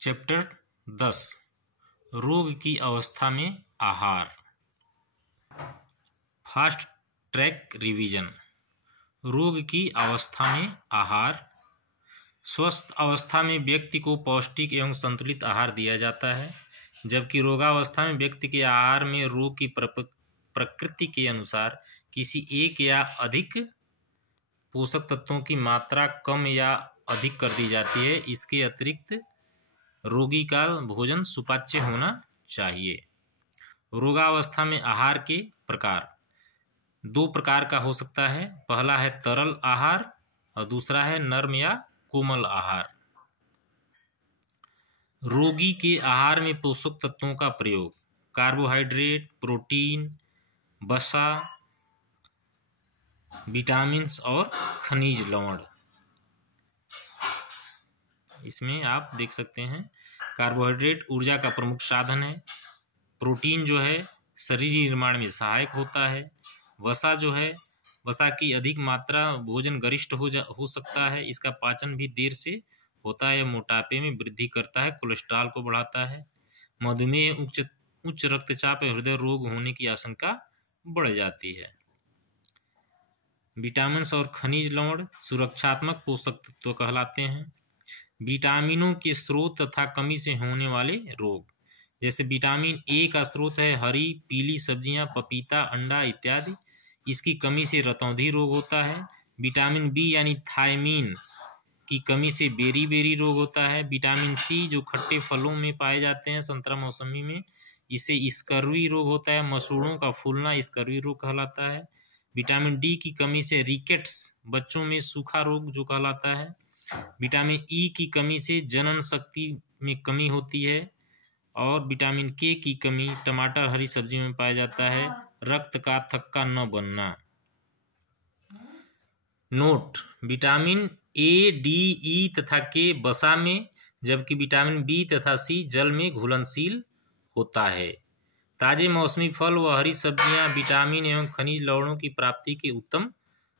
Chapter 10 रोग की अवस्था में आहार। Fast track revision. रोग की अवस्था में आहार। स्वस्थ अवस्था में व्यक्ति को पौष्टिक एवं संतुलित आहार दिया जाता है, जबकि रोगावस्था में व्यक्ति के आहार में रोग की प्रकृति के अनुसार किसी एक या अधिक पोषक तत्वों की मात्रा कम या अधिक कर दी जाती है। इसके अतिरिक्त रोगी का भोजन सुपाच्य होना चाहिए। रोगावस्था में आहार के प्रकार दो प्रकार का हो सकता है। पहला है तरल आहार और दूसरा है नर्म या कोमल आहार। रोगी के आहार में पोषक तत्वों का प्रयोग कार्बोहाइड्रेट, प्रोटीन, वसा, विटामिन्स और खनिज लवण। इसमें आप देख सकते हैं कार्बोहाइड्रेट ऊर्जा का प्रमुख साधन है। प्रोटीन जो है शरीर निर्माण में सहायक होता है। वसा जो है, वसा की अधिक मात्रा भोजन गरिष्ठ हो सकता है। इसका पाचन भी देर से होता है। मोटापे में वृद्धि करता है, कोलेस्ट्रॉल को बढ़ाता है। मधुमेह, उच्च रक्तचाप और हृदय रोग होने की आशंका बढ़ जाती है। विटामिन्स और खनिज लवण सुरक्षात्मक पोषक तत्व कहलाते हैं। विटामिनों के स्रोत तथा कमी से होने वाले रोग, जैसे विटामिन ए का स्रोत है हरी पीली सब्जियां, पपीता, अंडा इत्यादि। इसकी कमी से रतौंधी रोग होता है। विटामिन बी यानी थायमीन की कमी से बेरी रोग होता है। विटामिन सी जो खट्टे फलों में पाए जाते हैं, संतरा मौसमी में, इससे स्कर्वी रोग होता है। मसूड़ों का फूलना स्कर्वी रोग कहलाता है। विटामिन डी की कमी से रिकेट्स, बच्चों में सूखा रोग जो कहलाता है। विटामिन ई की कमी से जनन शक्ति में कमी होती है। और विटामिन के की कमी टमाटर, हरी सब्जियों में पाया जाता है। रक्त का थक्का न बनना। नोट: विटामिन ए, डी, ई तथा के वसा में, जबकि विटामिन बी तथा सी जल में घुलनशील होता है। ताजे मौसमी फल व हरी सब्जियां विटामिन एवं खनिज लवणों की प्राप्ति के उत्तम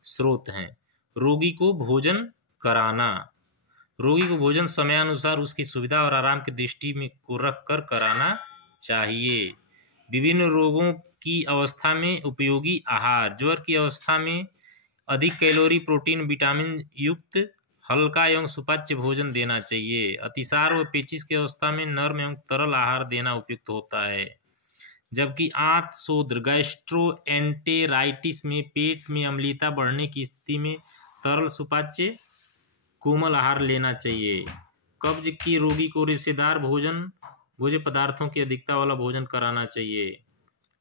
स्रोत हैं। रोगी को भोजन कराना। रोगी को भोजन समयानुसार उसकी सुविधा और आराम की दृष्टि में को रख कर कराना चाहिए। विभिन्न रोगों की अवस्था में उपयोगी आहार। ज्वर की अवस्था में अधिक कैलोरी, प्रोटीन, विटामिन युक्त हल्का एवं सुपाच्य भोजन देना चाहिए। अतिसार व पेचिश की अवस्था में नर्म एवं तरल आहार देना उपयुक्त होता है। जबकि आंत, शोथ, गैस्ट्रोएंटेराइटिस में पेट में अम्लता बढ़ने की स्थिति में तरल सुपाच्य कोमल आहार लेना चाहिए। कब्ज की रोगी को रेशेदार भोज्य पदार्थों की अधिकता वाला भोजन कराना चाहिए।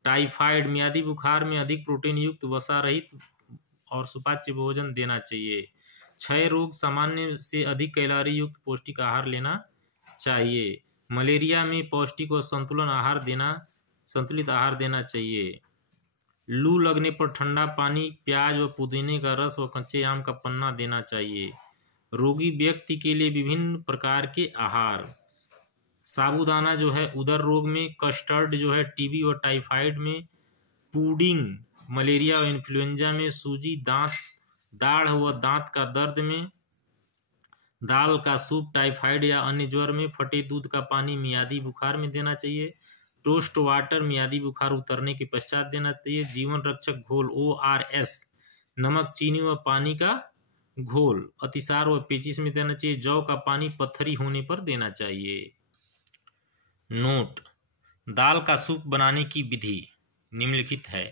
टाइफाइड, मियादी बुखार में अधिक प्रोटीन युक्त वसा रहित और सुपाच्य भोजन देना चाहिए। क्षय रोग, सामान्य से अधिक कैलोरी युक्त पौष्टिक आहार लेना चाहिए। मलेरिया में पौष्टिक व संतुलित आहार देना चाहिए। लू लगने पर ठंडा पानी, प्याज व पुदीने का रस व कच्चे आम का पन्ना देना चाहिए। रोगी व्यक्ति के लिए विभिन्न प्रकार के आहार। साबूदाना जो है उदर रोग में, कस्टर्ड जो है टीबी और टाइफाइड में, पुडिंग मलेरिया व इन्फ्लुएंजा में, सूजी दाढ़ व दांत का दर्द में, दाल का सूप टाइफाइड या अन्य ज्वर में, फटे दूध का पानी मियादी बुखार में देना चाहिए। टोस्ट वाटर मियादी बुखार उतरने के पश्चात देना चाहिए। जीवन रक्षक घोल ORS, नमक, चीनी व पानी का घोल अतिसार व पेचिश में देना चाहिए। जौ का पानी पत्थरी होने पर देना चाहिए। नोट: दाल का सूप बनाने की विधि निम्नलिखित है।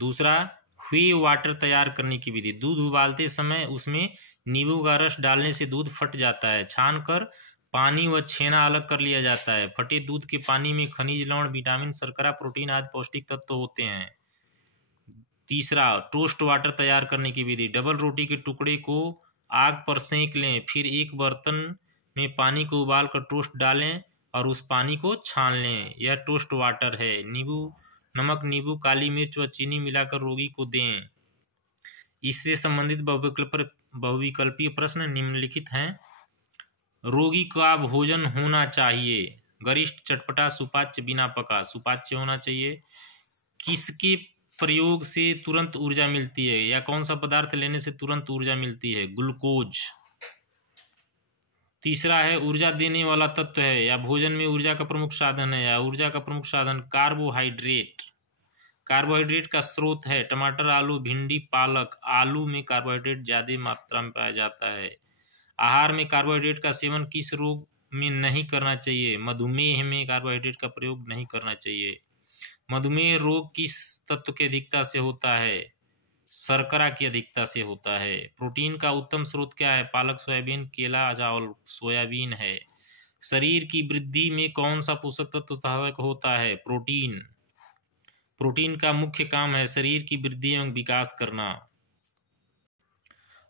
दूसरा, व्हे वाटर तैयार करने की विधि। दूध उबालते समय उसमें नींबू का रस डालने से दूध फट जाता है। छानकर पानी व छेना अलग कर लिया जाता है। फटे दूध के पानी में खनिज लवण, विटामिन, शर्करा, प्रोटीन आदि पौष्टिक तत्व होते हैं। तीसरा, टोस्ट वाटर तैयार करने की विधि। डबल रोटी के टुकड़े को आग पर सेंक लें, फिर एक बर्तन में पानी को उबालकर टोस्ट डालें और उस पानी को छान लें। यह टोस्ट वाटर है। नमक, नींबू, काली मिर्च व चीनी मिलाकर रोगी को दें। इससे संबंधित बहुविकल्पीय प्रश्न निम्नलिखित हैं। रोगी का भोजन होना चाहिए गरिष्ठ, चटपटा, सुपाच्य, बिना पका। सुपाच्य होना चाहिए। किसके प्रयोग से तुरंत ऊर्जा मिलती है या कौन सा पदार्थ लेने से तुरंत ऊर्जा मिलती है? ग्लूकोज। तीसरा है ऊर्जा देने वाला तत्व है या भोजन में ऊर्जा का प्रमुख साधन है या ऊर्जा का प्रमुख साधन कार्बोहाइड्रेट। कार्बोहाइड्रेट का स्रोत है टमाटर, आलू, भिंडी, पालक। आलू में कार्बोहाइड्रेट ज़्यादा मात्रा में पाया जाता है। आहार में कार्बोहाइड्रेट का सेवन किस रोग में नहीं करना चाहिए? मधुमेह में कार्बोहाइड्रेट का प्रयोग नहीं करना चाहिए। मधुमेह रोग किस तत्व की अधिकता से होता है? शर्करा की अधिकता से होता है। प्रोटीन का उत्तम स्रोत क्या है? पालक, सोयाबीन, केला, चावल। सोयाबीन है। शरीर की वृद्धि में कौन सा पोषक तत्व सहायक होता है? प्रोटीन। प्रोटीन का मुख्य काम है शरीर की वृद्धि एवं विकास करना।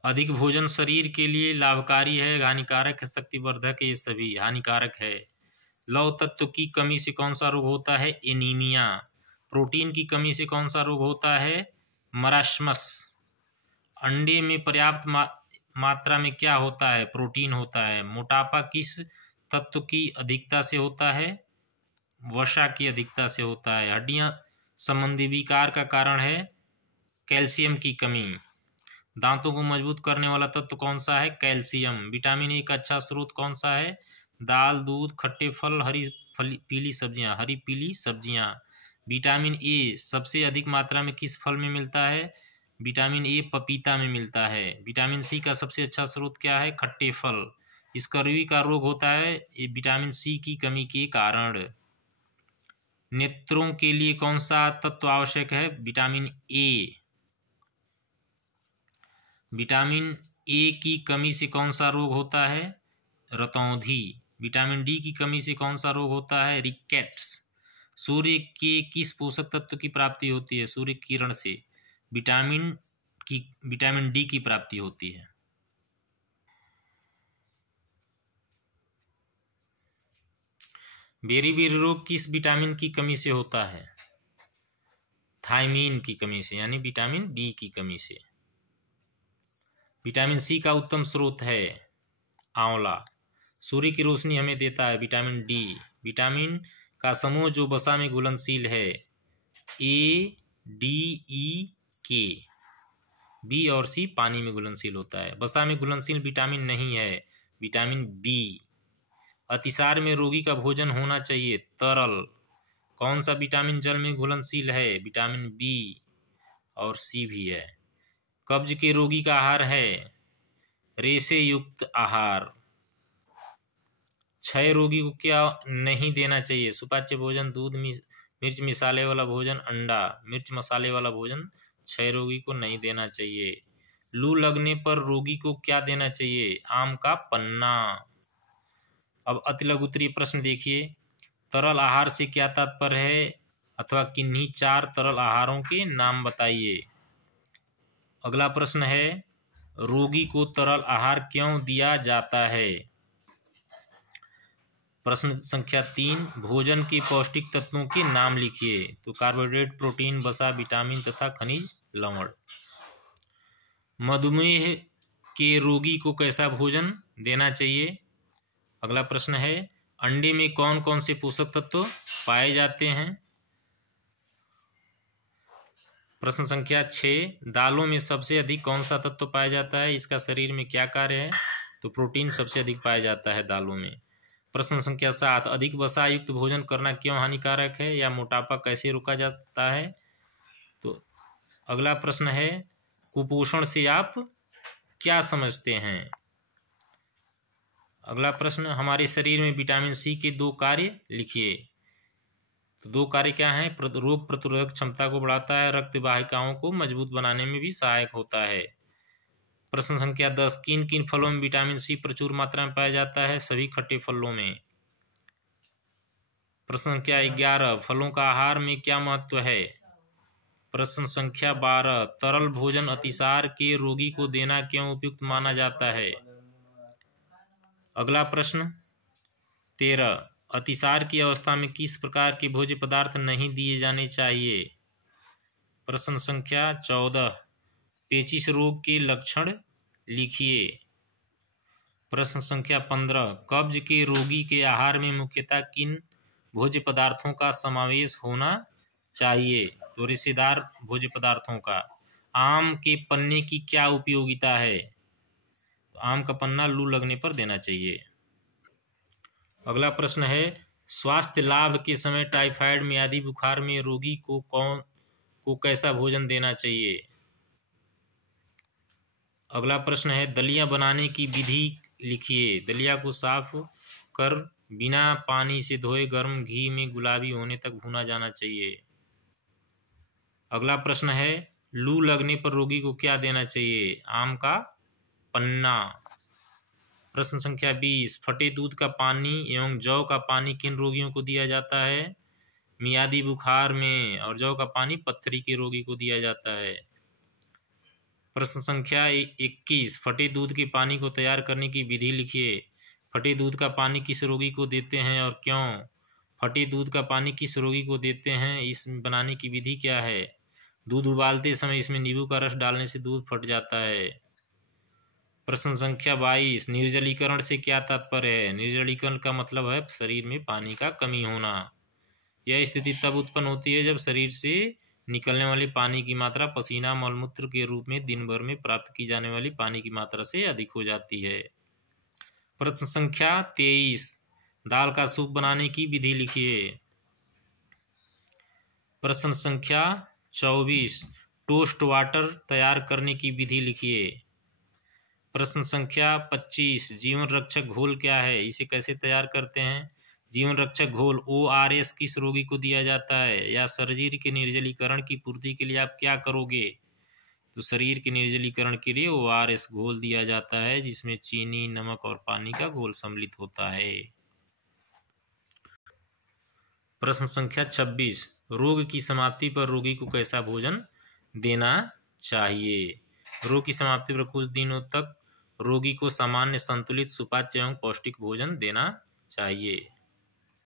अधिक भोजन शरीर के लिए लाभकारी है, हानिकारक है, शक्तिवर्धक है? ये सभी हानिकारक है। लौह तत्व की कमी से कौन सा रोग होता है? एनीमिया। प्रोटीन की कमी से कौन सा रोग होता है? मरास्मस। अंडे में पर्याप्त मात्रा में क्या होता है? प्रोटीन होता है। मोटापा किस तत्व की अधिकता से होता है? वसा की अधिकता से होता है। हड्डियां संबंधी विकार का कारण है कैल्शियम की कमी। दांतों को मजबूत करने वाला तत्व कौन सा है? कैल्शियम। विटामिन ए का अच्छा स्रोत कौन सा है? दाल, दूध, खट्टे फल, पीली सब्जियां। हरी पीली सब्जियां। विटामिन ए सबसे अधिक मात्रा में किस फल में मिलता है? विटामिन ए पपीता में मिलता है। विटामिन सी का सबसे अच्छा स्रोत क्या है? खट्टे फल। स्कर्वी का रोग होता है ये विटामिन सी की कमी के कारण। नेत्रों के लिए कौन सा तत्व आवश्यक है? Vitamin A. विटामिन ए की कमी से कौन सा रोग होता है? रतौंधी। विटामिन डी की कमी से कौन सा रोग होता है? रिकेट्स। सूर्य के किस पोषक तत्व की प्राप्ति होती है? सूर्य किरण से विटामिन डी की प्राप्ति होती है। बेरी-बेरी रोग किस विटामिन की कमी से होता है? थायमीन की कमी से, यानी विटामिन बी की कमी से। विटामिन सी का उत्तम स्रोत है आंवला। सूर्य की रोशनी हमें देता है विटामिन डी। विटामिन का समूह जो वसा में घुलनशील है ए, डी, ई, के। बी और सी पानी में घुलनशील होता है। वसा में घुलनशील विटामिन नहीं है विटामिन बी। अतिसार में रोगी का भोजन होना चाहिए तरल। कौन सा विटामिन जल में घुलनशील है? विटामिन बी और सी भी है। कब्ज के रोगी का आहार है रेशे युक्त आहार। क्षय रोगी को क्या नहीं देना चाहिए? सुपाच्य भोजन, दूध, मिर्च मसाले वाला भोजन, अंडा। मिर्च मसाले वाला भोजन क्षय रोगी को नहीं देना चाहिए। लू लगने पर रोगी को क्या देना चाहिए? आम का पन्ना। अब अति लघु उत्तरीय प्रश्न देखिए। तरल आहार से क्या तात्पर्य है अथवा किन्हीं 4 तरल आहारों के नाम बताइए। अगला प्रश्न है रोगी को तरल आहार क्यों दिया जाता है? प्रश्न संख्या 3 भोजन के पौष्टिक तत्वों के नाम लिखिए। तो कार्बोहाइड्रेट, प्रोटीन, वसा, विटामिन तथा खनिज लवण। मधुमेह के रोगी को कैसा भोजन देना चाहिए? अगला प्रश्न है अंडे में कौन कौन से पोषक तत्व पाए जाते हैं? प्रश्न संख्या 6 दालों में सबसे अधिक कौन सा तत्व पाया जाता है? इसका शरीर में क्या कार्य है? तो प्रोटीन सबसे अधिक पाया जाता है दालों में। प्रश्न संख्या 7 अधिक वसा युक्त भोजन करना क्यों हानिकारक है या मोटापा कैसे रोका जाता है? तो अगला प्रश्न है कुपोषण से आप क्या समझते हैं? अगला प्रश्न हमारे शरीर में विटामिन सी के 2 कार्य लिखिए। तो 2 कार्य क्या हैं? रोग प्रतिरोधक क्षमता को बढ़ाता है, रक्त वाहिकाओं को मजबूत बनाने में भी सहायक होता है। प्रश्न संख्या 10 किन किन फलों में विटामिन सी प्रचुर मात्रा में पाया जाता है? सभी खट्टे फलों में। प्रश्न संख्या 11 फलों का आहार में क्या महत्व है? प्रश्न संख्या 12 तरल भोजन अतिसार के रोगी को देना क्यों उपयुक्त माना जाता है? अगला प्रश्न 13 अतिसार की अवस्था में किस प्रकार के भोज्य पदार्थ नहीं दिए जाने चाहिए? प्रश्न संख्या 14 पेचिश रोग के लक्षण लिखिए। प्रश्न संख्या 15 कब्ज के रोगी के आहार में मुख्यतः किन भोज्य पदार्थों का समावेश होना चाहिए? तो रेशेदार भोज्य पदार्थों का। आम के पन्ने की क्या उपयोगिता है? तो आम का पन्ना लू लगने पर देना चाहिए। अगला प्रश्न है, स्वास्थ्य लाभ के समय टाइफाइड मियादी बुखार में रोगी को कैसा भोजन देना चाहिए? अगला प्रश्न है, दलिया बनाने की विधि लिखिए। दलिया को साफ कर बिना पानी से धोए गर्म घी में गुलाबी होने तक भुना जाना चाहिए। अगला प्रश्न है, लू लगने पर रोगी को क्या देना चाहिए? आम का पन्ना। प्रश्न संख्या 20, फटे दूध का पानी एवं जौ का पानी किन रोगियों को दिया जाता है? मियादी बुखार में। और जौ का पानी पत्थरी के रोगी को दिया जाता है। प्रश्न संख्या 21, फटे दूध के पानी को तैयार करने की विधि लिखिए। फटे दूध का पानी किस रोगी को देते हैं और क्यों? फटे दूध का पानी किस रोगी को देते हैं, इस बनाने की विधि क्या है? दूध उबालते समय इसमें नींबू का रस डालने से दूध फट जाता है। प्रश्न संख्या 22, निर्जलीकरण से क्या तात्पर्य है? निर्जलीकरण का मतलब है शरीर में पानी का कमी होना। यह स्थिति तब उत्पन्न होती है जब शरीर से निकलने वाले पानी की मात्रा पसीना मलमूत्र के रूप में दिन भर में प्राप्त की जाने वाली पानी की मात्रा से अधिक हो जाती है। प्रश्न संख्या 23, दाल का सूप बनाने की विधि लिखिए। प्रश्न संख्या 24, टोस्ट वाटर तैयार करने की विधि लिखिए। प्रश्न संख्या 25, जीवन रक्षक घोल क्या है, इसे कैसे तैयार करते हैं? जीवन रक्षक घोल ORS किस रोगी को दिया जाता है? या शरीर के निर्जलीकरण की पूर्ति के लिए आप क्या करोगे? तो शरीर के निर्जलीकरण के लिए ORS घोल दिया जाता है, जिसमें चीनी, नमक और पानी का घोल सम्मिलित होता है। प्रश्न संख्या 26, रोग की समाप्ति पर रोगी को कैसा भोजन देना चाहिए? रोग की समाप्ति पर कुछ दिनों तक रोगी को सामान्य, संतुलित, सुपाच्य एवं पौष्टिक भोजन देना चाहिए।